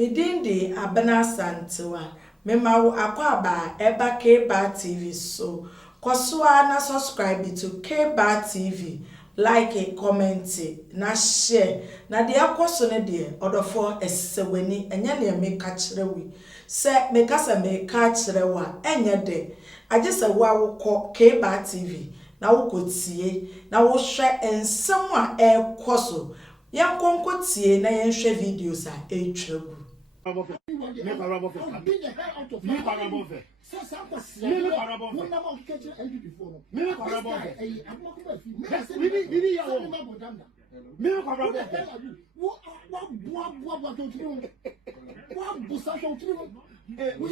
Midindi abena santiwa. Memawu akwaba eba K-Bar TV so. Kosua na subscribe to K-Bar TV. Like it, comment it, na share. Na de akoso ne de odofo eseweni enye ne meka kirewi. Se meka se meka kirewa enye de. Aje se wa wo K-Bar TV na wo kotie na wo hwe ensem a ekoso. Yankonko tie na yenhwe videos a etwagu. We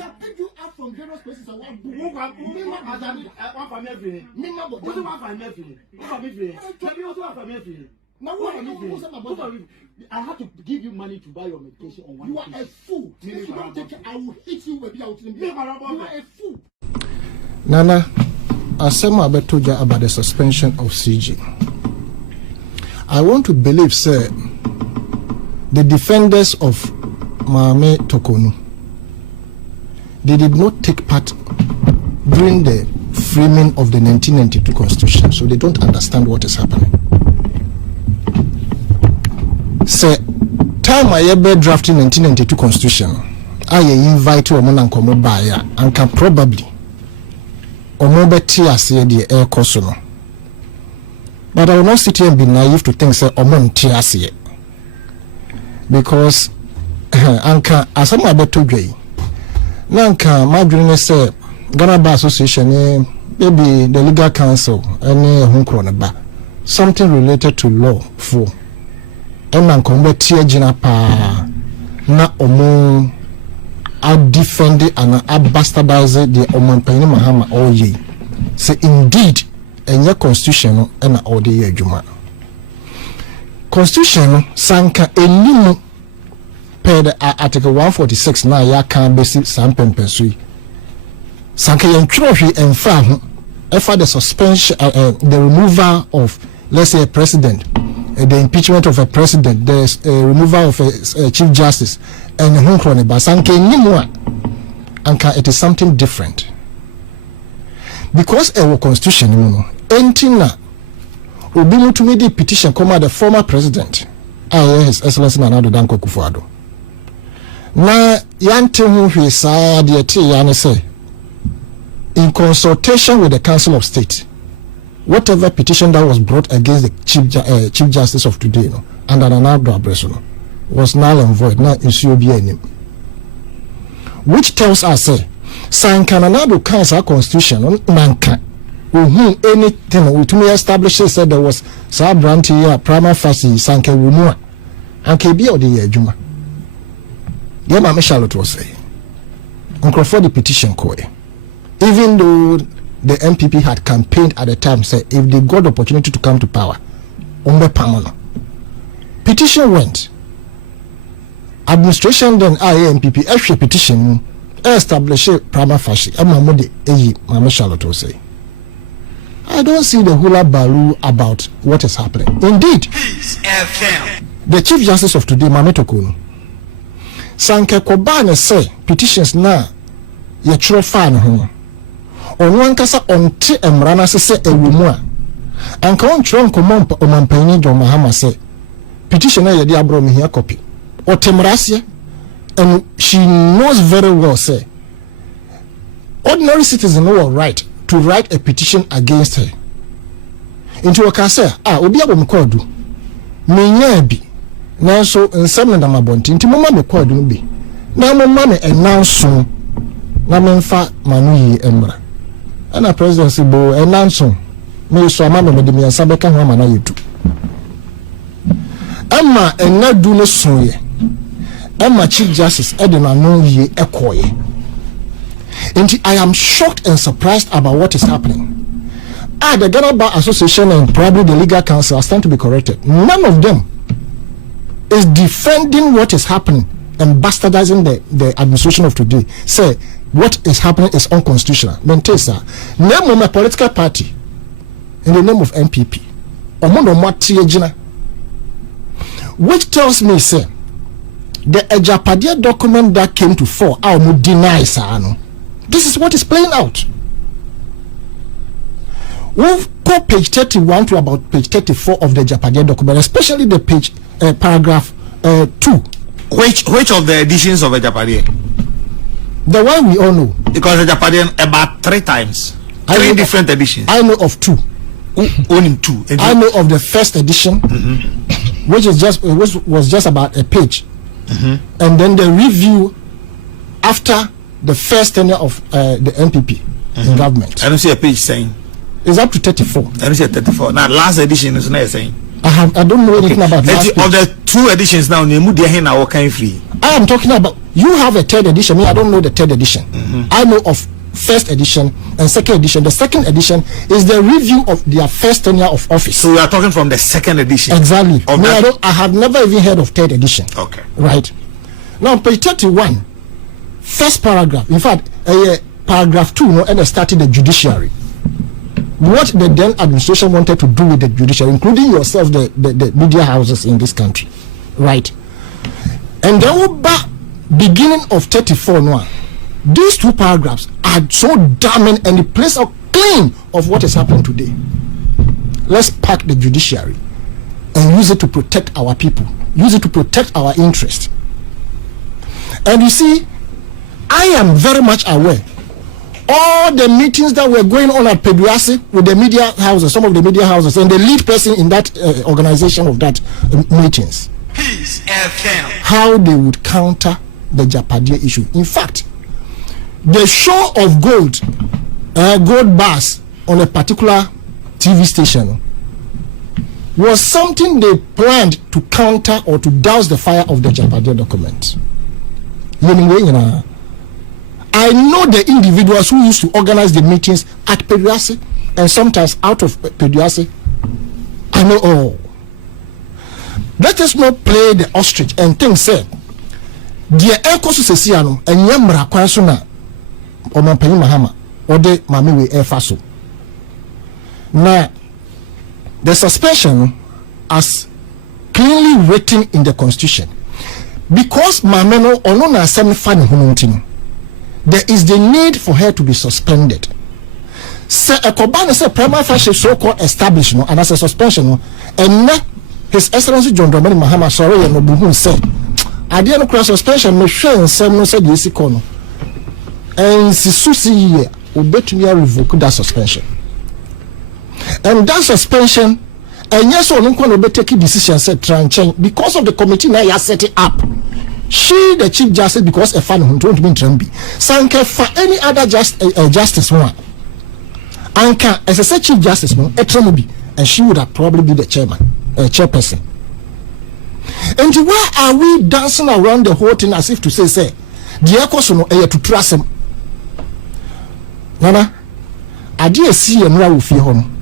have picked you up from various places and I have to give you money to buy your medication on one. You are a fool. If you don't take it, I will hit you with you are a fool. Nana, asema abetoja about the suspension of CG. I want to believe, sir, the defenders of Mahama Tokonu, they did not take part during the framing of the 1992 Constitution, so they don't understand what is happening. Say, time I ever drafting 1992 Constitution, I invite Omo and Komo Baya and can probably Omo beti ase the air kosono. But I will not sit here and be naive to think say Omo nti ase, because anka asama beto dwe. Nanka madwene say Ghana Bar Association maybe the legal council any hunkro ba something related to law for Eman kombe tie jina pa na omo a defend and a bastardize the omanpani mahama all ye. Say indeed enye constitution and all the year juma. Constitution sanka enimu per the article 146 na ya kan basic sampempensui. Sanka yentrohi emfa ho the suspension the removal of, let's say, a president, the impeachment of a president, the removal of a chief justice, and Hunkrone Basanke Nimwa. Anka, it is something different. Because our constitution, entina, Obimu to me the petition come out the former president, His Excellency Dr Akufo-addo. Na yante hu sa de ete ya say, in consultation with the Council of State, whatever petition that was brought against the Chief Justice of today, under an abreso, was null and void, not in which tells us, say, San Cananado Council Constitution, manka, anything, to me establishes said there was Sabranti, prima facie, Sanke Rumua, and KB or the Juma. Yama Charlotte was saying, Uncle for the petition code. Even though the MPP had campaigned at the time, say if they got the opportunity to come to power, petition went. Administration then MPP actually petition established prima facie. Mama Charlotte will say, I don't see the hula baloo about what is happening. Indeed, the Chief Justice of today, Mahama Tokonu, Sanke Kobane say petitions now ye fan home. On kasa onte emrana se ewumu a anka on tro nkomompa omampani John Mahama say petition na yedi abro me here copy otemrasie, and she knows very well say ordinary citizen no right to write a petition against her into a say obi abom kodu menya bi na so nsem na mabonti nti mama me kodu no bi na mama me announce na memfa manu yi emra ana presidency bo enanso me so ama me de me nsa beka ho ama na yetu ama enadu no soye ama Chief Justice edina no ye ekoye. And I am shocked and surprised about what is happening. The Ghana Bar Association and probably the legal council are starting to be corrected. None of them is defending what is happening and bastardizing the administration of today. Say what is happening is unconstitutional. Mentesa, name of my political party in the name of MPP. Which tells me, say, the Ejapade document that came to fore, I would deny Sano. This is what is playing out. We've got page 31 to about page 34 of the Ejapade document, especially the page paragraph 2. Which of the editions of Ejapade? The one we all know. Because Ejapade about 3 times. 3 different editions. I know of 2. Only 2. I know of the first edition, which was just about a page, and then the review after the first tenure of the NPP in government. I don't see a page saying it's up to 34. I don't see a 34. Now last edition is not saying. I don't know anything about last page. Of the 2 editions now, I am talking about. You have a 3rd edition. Me, I don't know the 3rd edition. I know of first edition and second edition. The second edition is the review of their first tenure of office. So we are talking from the second edition. Exactly. I have never even heard of 3rd edition. Okay. Right. Now page 31, first paragraph. In fact, paragraph 2, and started the judiciary. What the then administration wanted to do with the judiciary, including yourself, the media houses in this country. Right. And then beginning of 34 now. These 2 paragraphs are so damning and it plays out clean of what is happening today. Let's pack the judiciary and use it to protect our people, use it to protect our interests. And you see, I am very much aware all the meetings that were going on at Peduase with the media houses, some of the media houses, and the lead person in that organization of that meetings, how they would counter the Ejapade issue. In fact, the show of gold bars on a particular TV station was something they planned to counter or to douse the fire of the Ejapade document. I know the individuals who used to organize the meetings at Peduase and sometimes out of Peduase. I know all. Let us not play the ostrich and think, say, the echo sociano and yamra kwansuna or mahama or de mamiwe efaso. Now, the suspension as clearly written in the constitution, because mameno onona asani fani hununtin, there is the need for her to be suspended. Se ekobane se primary fashion so-called establishment and as a suspension, and His Excellency John Dramani Mahama sorry and Obuhun said, I didn't cross suspension, me sure and some said yes, econo. And Sisusi ye obey me revoke that suspension. And that suspension, and yes, or no one will take a decision said try and change because of the committee now you set it up. She, the Chief Justice, because a fan who don't mean Trumbi, sanke for any other justice one. Anka as a Chief Justice no, and she would have probably be the chairperson. And why are we dancing around the whole thing as if to say, the echoes no to trust him? Nana, I did see a mura with home.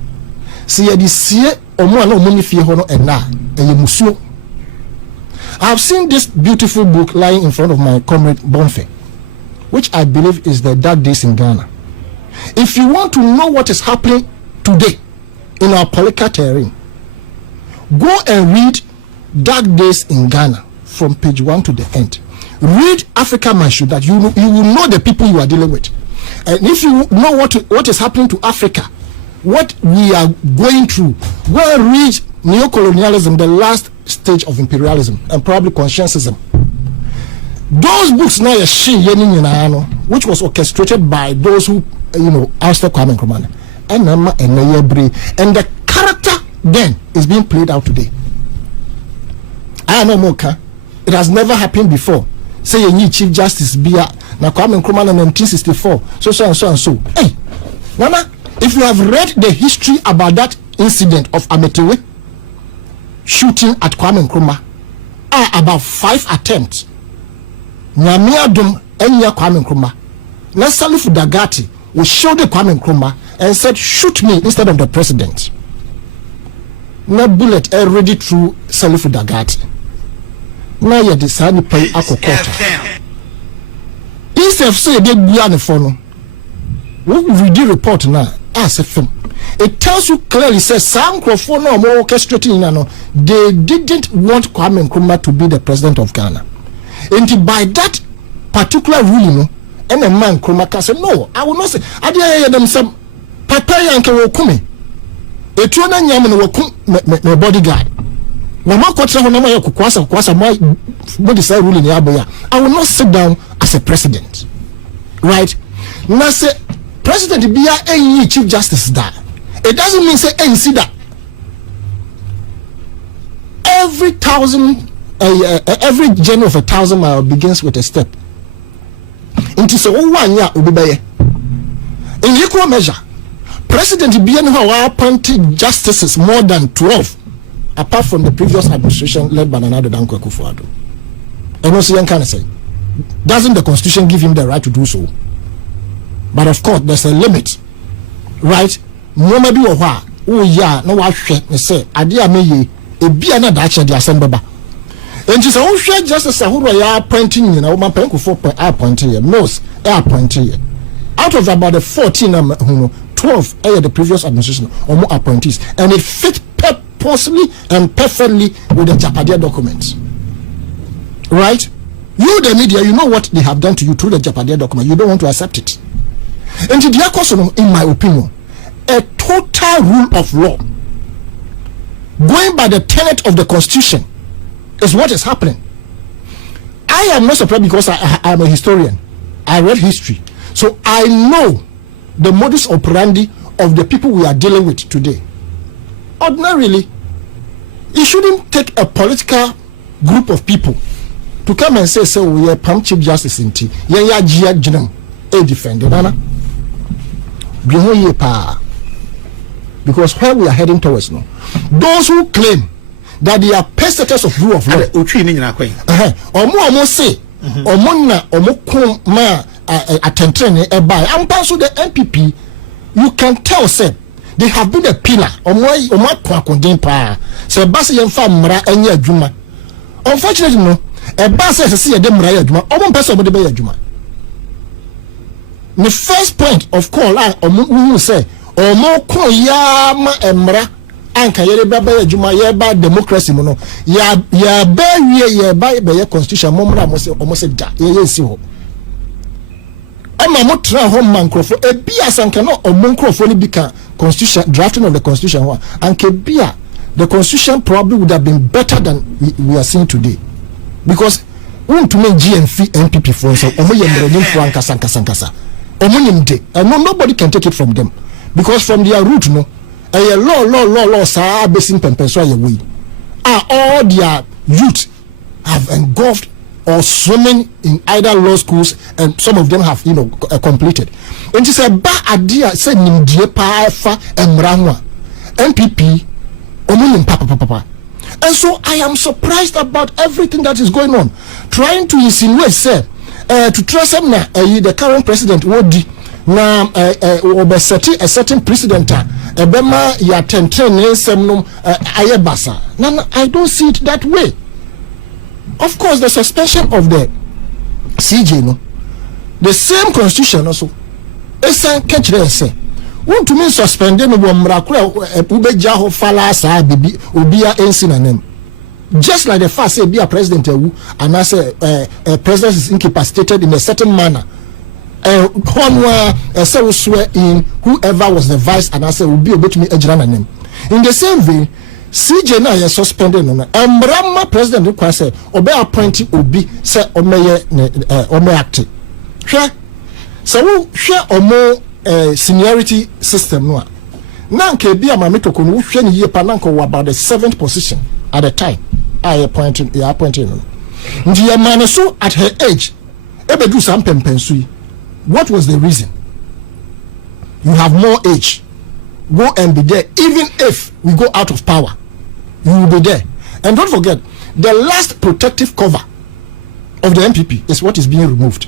See a see or more no money fear hono and na and musu. I have seen this beautiful book lying in front of my comrade Bomfeh, which I believe is the Dark Days in Ghana. If you want to know what is happening today in our political terrain, go and read Dark Days in Ghana from page 1 to the end. Read Africa Manshu, that you will know the people you are dealing with. And if you know what is happening to Africa, what we are going through, go and read Neocolonialism, the last stage of imperialism, and probably conscientism. Those books now which was orchestrated by those who ousted Kwame Nkrumah, and the character then is being played out today. I know more. It has never happened before. Say you need Chief Justice Bia na Kwame Nkrumah in 1964. So and so. Hey, Nana, if you have read the history about that incident of Ametewe shooting at Kwame Nkrumah, about 5 attempts. Nyamiadum enya Kwame Nkrumah. Na Salifu Dagati will show the Kwame Nkrumah and said, shoot me instead of the president. Na bullet already through Salifu Dagati. Na ya decide pay akokota. Instead of say they be on the phone, we read the report now as a film. It tells you clearly, says some Crawford no more orchestrating. They didn't want Kwame Nkrumah to be the president of Ghana. And by that particular ruling, and a man Kromaka said, no, I will not say. I did them some papaya and Kawakumi. A tuna yaman will my bodyguard. No more quarter of my kwasa my body say ruling Yaboya. I will not sit down as a president. Right? Now say President be a Chief Justice that. It doesn't mean say see that. Every journey of 1,000 miles begins with a step. It is a 1 year obey. In equal measure, President be appointed justices more than 12, apart from the previous administration led by another Dr Akufo-Addo. And also, young can say, doesn't the Constitution give him the right to do so? But of course, there's a limit, right? No maybe oh yeah, no I say, idea me. A be another action the assembly. And just a share justice who are appointing, you know, my penku for appointing, most appointing. Out of about the 14, 12 the previous administration or more appointees, and it fit purposely and perfectly with the Japadia documents. Right? You, the media, you know what they have done to you through the Japadia document. You don't want to accept it. And to the in my opinion, a total rule of law, going by the tenet of the Constitution, is what is happening. I am not surprised because I am a historian. I read history. So I know the modus operandi of the people we are dealing with today. Ordinarily, it shouldn't take a political group of people to come and say, so we are Pam Chief Justice in T. Yeah, Jinem, a defender. Because where we are heading towards now, those who claim that they are perpetrators of rule of law, almost say, attention the NPP, you can tell, say, they have been a pillar, unfortunately, no, a bass says, see a demra, the first point of call, who say, or more call yama emra anka yere baba juma ye ba democracy no ya ba wie ba constitution momra almost da ye si ho ama mo tra ho mankrofo e bia sanka no omonkrofo ni bika constitution drafting of the constitution one anka bia the constitution probably would have been better than we are seeing today, because to make GNF NPP for so omo ye mrenyim fo anka sankasa omonimde and nobody can take it from them. Because from their root, no, a law, sir, basing pempenso away. All their youth have engulfed or swimming in either law schools, and some of them have, completed. And it's a bad idea, say, Nimdiepa, Emranwa, NPP, Omunim Papa. And so I am surprised about everything that is going on. Trying to insinuate, say, to trust him now, the current president, Wodi. Now, a certain precedent, Bema ya tentene semnum ayebasa. No, I don't see it that way. Of course, the suspension of the CJ, no, the same constitution also. Esa catch say, want to mean suspended no mrakura ubejaho fala sa bibi ubia ensinanem. Just like the first say be a president and I say president is incapacitated in a certain manner. So swear in whoever was the vice and I say will be able to me a name. In the same vein, CJ now is suspended on Mrama president who say obey appointee obi say ome active. Sure. So share or more seniority system no. Now ke bia mameto ko no hwe ne ye pananko about the 7th position at the time. I appointed no. Ndi man so at her age ebe do some pempensui. What was the reason? You have more age. Go and be there. Even if we go out of power, you will be there. And don't forget, the last protective cover of the MPP is what is being removed.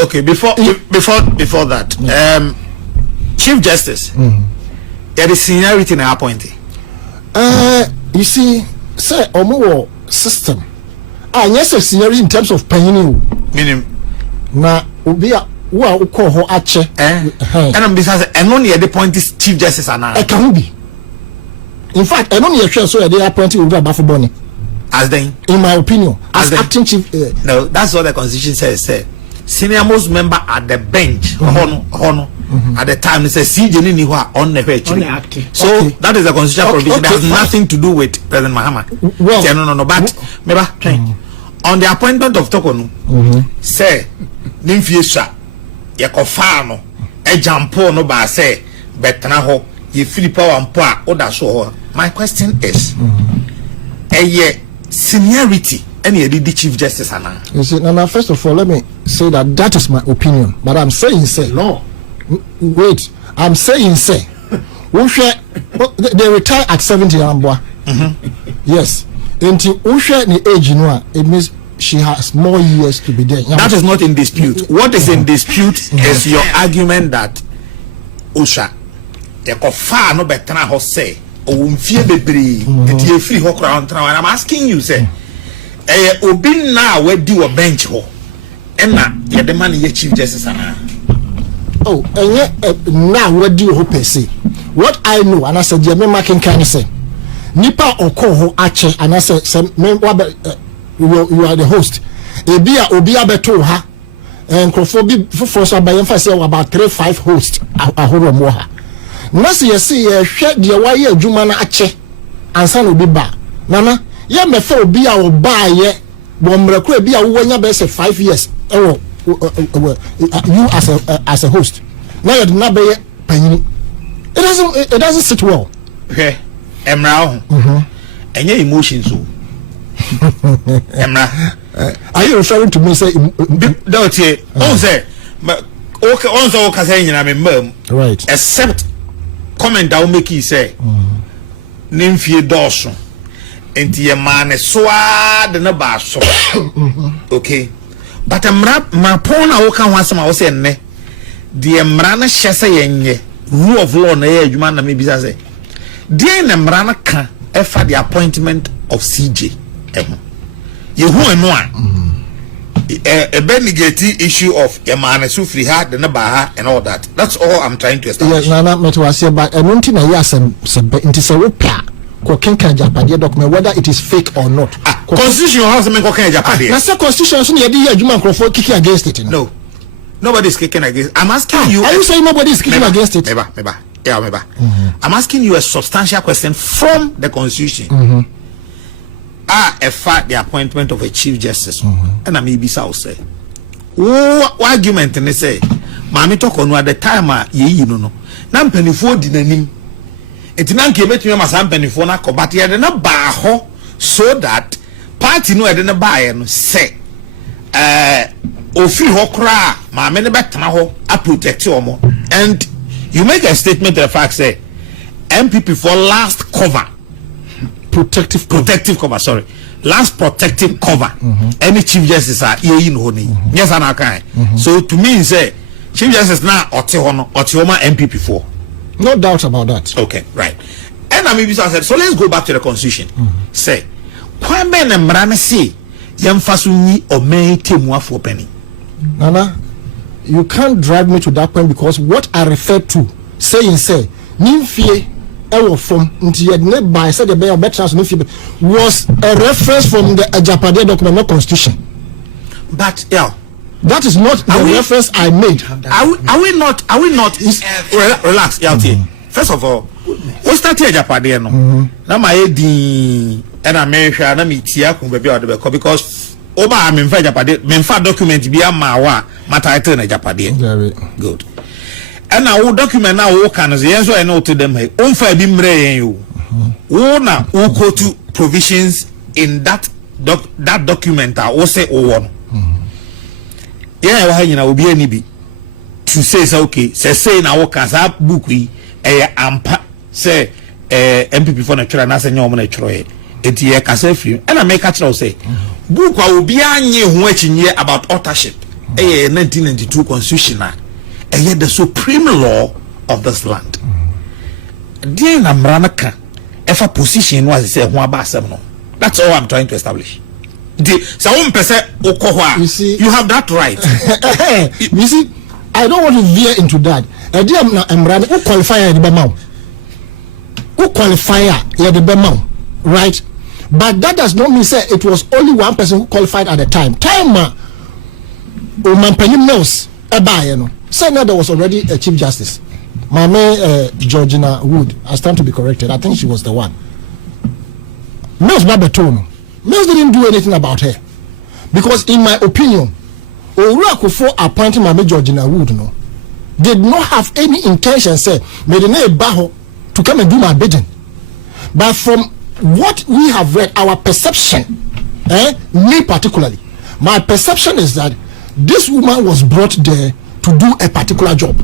Okay, before that, yeah. Chief Justice, there is seniority in our appointee. You see, say omo system. Yes, seniority in terms of paying. Meaning, na obia wa ukọ ho ache and besides eno ne the point is Chief Justice ana e can be. In fact eno ne hwe so e dey appoint obi abafo boni As then, in my opinion, as then, acting chief. No, that's what the constitution says. Senior most member at the bench, at the time, it says CJ ni on the bench. So that is the constitutional provision. That has nothing to do with President Mahama. Well, no. But on the appointment of Tokonu, say Nimfiesha, Yakofano, a jampo no ba say Betanaho, ye Philippa and Poa, Oda so. My question is, a year seniority. Any the chief justice Anna. You see, now first of all, let me say that is my opinion. But I'm saying say no. Wait, I'm saying say they retire at 70 Ambwa. Yes. Until Usha the age it means she has more years to be there. That is not in dispute. What is in dispute is your argument that Usha the kofa no betana ho say omfie bebre eti efiri ho kra on. I'm asking you say obi na we di wo bench ho na ye de man ye chief justice ana. Oh, now we di ho per se. What I know, and I said me making kind say nipa oko ho ache, and I said you are the host. Obi abeto ha enkrofo bi foforo so abaye fa say about 3-5 hosts ahoro mo ha. Na se ye hwe de waye adwuma na ache ansa no bi ba nana ye me fa obi a wo ba ye bo mrako obi a wo nya be say 5 years you as a host now you na be panyin. It doesn't sit well. Okay, emra enye emotions so emra are you referring to me say don't say on say okay on so ka say nyina me mam right except comment that will make you say nimfie doso enti ye man so de na ba so okay but emra ma pon na wo ka ho asema wo say ne de emra na hyese yenye rule of law na ye adwuma na me bisa say de na emra na ka e fa the appointment of CJ ye hu eno a a benigati issue of a man sufri ha the nabaha and all that. That's all I'm trying to establish. Yes, Nana Metwasi, but I don't think I have some repair. Document whether it is fake or not. Constitution has some Japan. That's the constitution. You kicking against it. No, nobody is kicking against. I'm asking you. Are you saying nobody is kicking against it? Maybe. I'm asking you a substantial question from the constitution. If the appointment of a chief justice, and I may be so say. What argument and they say, Mammy talk on at the time, ye no. Nam penny for dinner. It nan came to me as I'm penny for na but he had a bar so that party no had a buy and say, Ofi hokra, mammy the better now, I protect you more. And you make a statement the fact say, MPP for last cover. Protective cover, sorry. Last protective cover. Any chief justice are in honey. Yes, and I can. So to me, say chief justice now Otioma MPP for. No doubt about that. Okay, right. And I maybe said, so let's go back to the constitution. Say, Kwame and Mrana say, Yamfasuni or may temwa for penny. Nana, you can't drag me to that point because what I refer to, say, Nimfie. From by said the bear better was a reference from the Japanese document, not constitution. But yeah, that is not the reference I made. Are we not? Relax, yeah. First of all, we started Japanese no. Now my di and America na me tia kun baby or because Oba I'm in Japanese. Me fa document bi ama title na Japanese. Very good. And now document now wo kan so yen so I know to them hey onfa bi mre yen yo wo na wo go to provisions in that document wo say wo no yeah wa hanyina obi ani bi to say okay say na wo kan sa book yi ampa say MPP for na twere na say nyom na twere enti ye kasa free and I make a tell say book wa obi anye ho achinye about authorship 1992 constitution and yet the supreme law of this land. Dear Namranaka, if a position was say that's all I'm trying to establish. You see, you have that right. You see, I don't want to veer into that. Dear Namran, who qualify the Bemau? Who qualify the Bemau? Right? But that does not mean say it was only one person who qualified at the time. Omanpanyin Mills said that there was already a Chief Justice. Mame Georgina Wood, I stand to be corrected. I think she was the one. Mills Babetono. Mills didn't do anything about her. Because in my opinion, Akufo appointing Mame Georgina Wood did not have any intention, say, Baho to come and do my bidding. But from what we have read, our perception, me particularly, my perception is that this woman was brought there to do a particular job.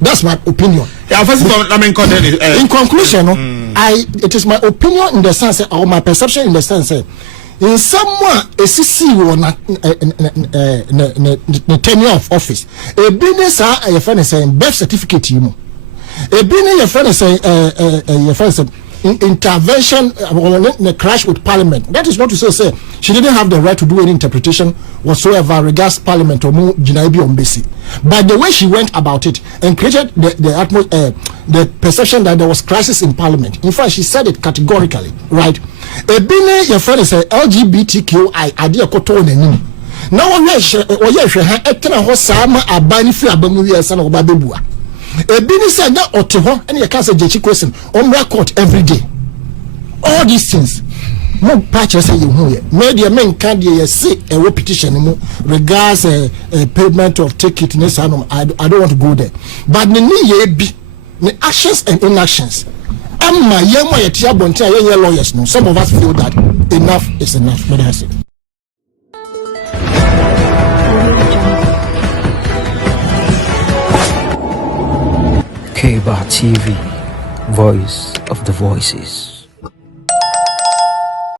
That's my opinion. Yeah, in conclusion, it is my opinion in the sense, or my perception in the sense, in someone a CC or tenure of office, a business a friend is saying birth certificate, a business your friend is saying intervention the crash with parliament. That is not to say she didn't have the right to do any interpretation whatsoever regards parliament or Jinaibi Ombesi. But the way she went about it and created the perception that there was crisis in parliament. In fact, she said it categorically, right? A bine your friend is a LGBTQI idea koto neni. Now we Ebini said that Oteho and you can't say Jechi question on record every day. All these things. No patches say you hear. Media men can't see a repetition regards a payment of ticket. I don't want to go there. But the actions and inactions. Lawyers no. Some of us feel that enough is enough. But that's it. Eiii TV, voice of the voices.